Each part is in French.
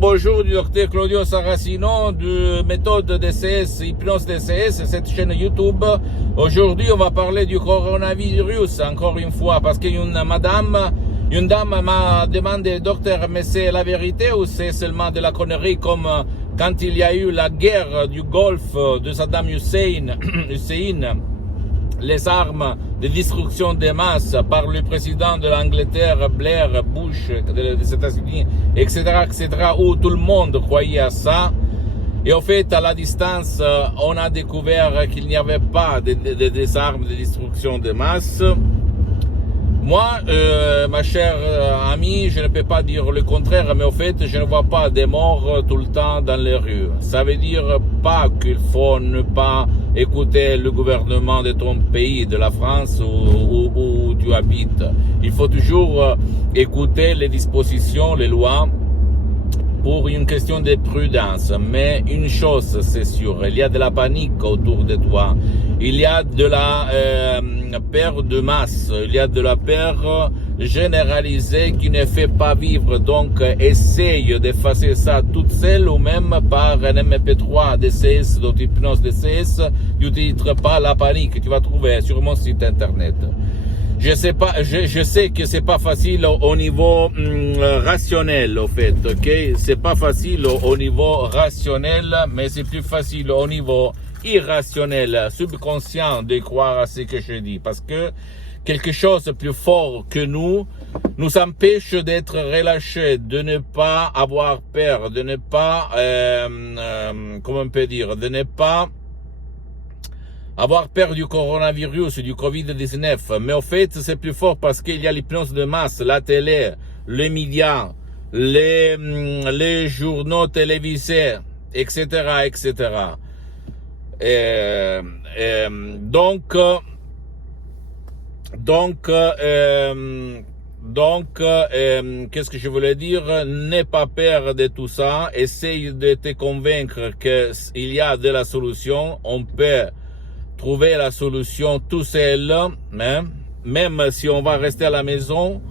Bonjour du docteur Claudio Saracino de méthode DCS, hypnose DCS, cette chaîne YouTube. Aujourd'hui, on va parler du coronavirus, encore une fois, parce qu'une dame m'a demandé, docteur, mais c'est la vérité ou c'est seulement de la connerie comme quand il y a eu la guerre du Golfe de Saddam Hussein, les armes de destruction des masses par le président de l'Angleterre, Blair, Bush, des États-Unis, etc., où tout le monde croyait à ça. Et en fait, à la distance, on a découvert qu'il n'y avait pas des armes de destruction des masses. Moi, ma chère amie, je ne peux pas dire le contraire, mais au fait, je ne vois pas des morts tout le temps dans les rues. Ça veut dire pas qu'il faut ne pas écouter le gouvernement de ton pays, de la France où tu habites. Il faut toujours écouter les dispositions, les lois, pour une question de prudence. Mais une chose, c'est sûr, il y a de la panique autour de toi. Il y a de la peur de masse. Il y a de la peur généralisée qui ne fait pas vivre. Donc, essaye d'effacer ça toute seule ou même par un MP3 DCS, d'auto-hypnose DCS. N'utilise pas la panique. Tu vas trouver sur mon site internet. Je sais que c'est pas facile au niveau rationnel, au fait, ok? C'est pas facile au niveau rationnel, mais c'est plus facile au niveau irrationnel, subconscient de croire à ce que je dis. Parce que quelque chose de plus fort que nous empêche d'être relâchés, de ne pas avoir peur, de ne pas, comment on peut dire, de ne pas avoir peur du coronavirus, du Covid-19. Mais au fait, c'est plus fort parce qu'il y a l'hypnose de masse, la télé, les médias, les journaux télévisés, etc., etc. Qu'est-ce que je voulais dire? N'aie pas peur de tout ça. Essaye de te convaincre qu'il y a de la solution. On peut trouver la solution tout seul, hein? Même si on va rester à la maison,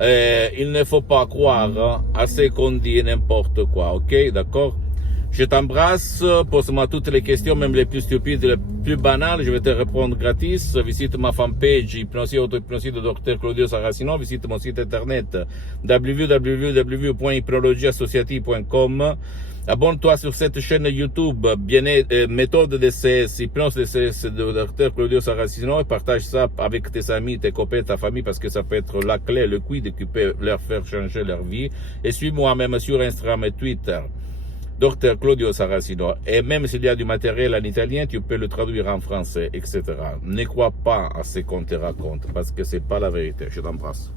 il ne faut pas croire à ce qu'on dit n'importe quoi, ok, d'accord? Je t'embrasse, pose-moi toutes les questions, même les plus stupides, les plus banales, je vais te répondre gratis. Visite ma fanpage, Hypnosie Auto-Hypnosie de Dr Claudio Saracino, visite mon site internet www.hypnologieassociative.com. Abonne-toi sur cette chaîne YouTube, méthode DCS, hypnose DCS de Dr Claudio Saracino, et partage ça avec tes amis, tes copains, ta famille, parce que ça peut être la clé, le quid qui peut leur faire changer leur vie. Et suis-moi même sur Instagram et Twitter, Dr Claudio Saracino. Et même s'il y a du matériel en italien, tu peux le traduire en français, etc. Ne crois pas à ce qu'on te raconte, parce que c'est pas la vérité. Je t'embrasse.